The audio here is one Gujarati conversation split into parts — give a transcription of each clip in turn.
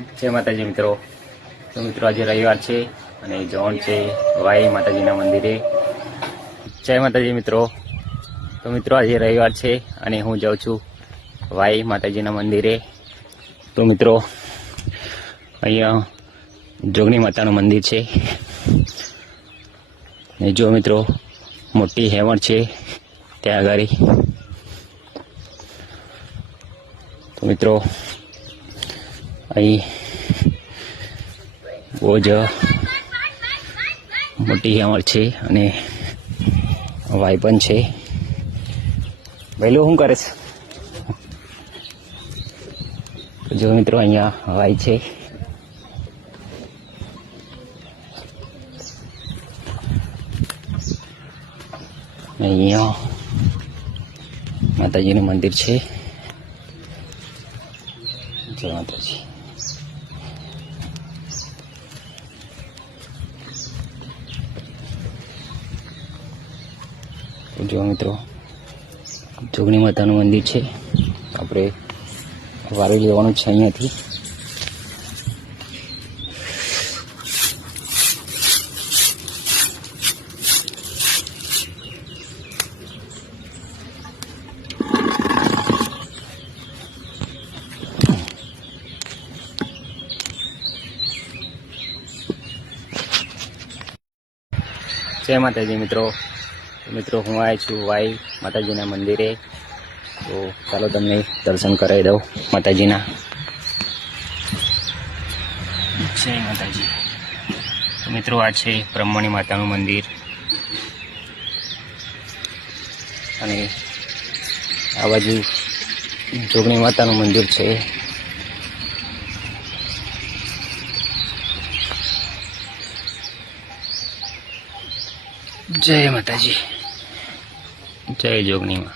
જય માતાજી મિત્રો. તો મિત્રો આજે રવિવાર છે અને જવાનું છે વાઈ માતાજીના મંદિરે. જય માતાજી મિત્રો. તો મિત્રો આજે રવિવાર છે અને હું જાઉં છું વાઈ માતાજીના મંદિરે. તો મિત્રો અહીંયા જોગણી માતાનું મંદિર છે ને જો મિત્રો મોટી હેવણ છે ત્યાં આગળ. તો મિત્રો અહીં બહુ જ મોટી હેવણ છે અને વાઈ પણ છે. વહેલું શું કરે છે? જો મિત્રો અહીંયા વાઈ છે. અહીંયા માતાજીનું મંદિર છે. જય માતાજી. જો મિત્રો જોગણી માતાનું મંદિર છે. આપણે વારી લેવાનું છે અહીંયાથી. જય માતાજી મિત્રો. મિત્રો હું આવ્યો છું વાઈ માતાજીના મંદિરે. તો ચાલો તમને દર્શન કરાવી દઉં માતાજીના. જય માતાજી. મિત્રો આ છે બ્રહ્મણી માતાનું મંદિર અને આ બાજુ જોગણી માતાનું મંદિર છે. જય માતાજી. જય જોગણીમાં.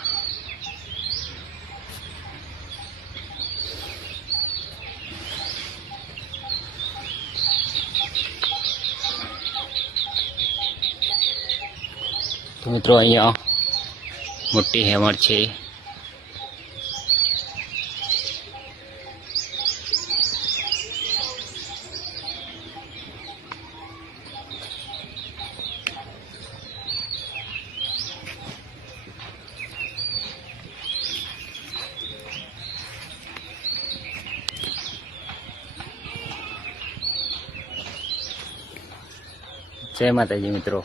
તો મિત્રો અહીંયા મોટી હેવણ છે. જય માતાજી મિત્રો.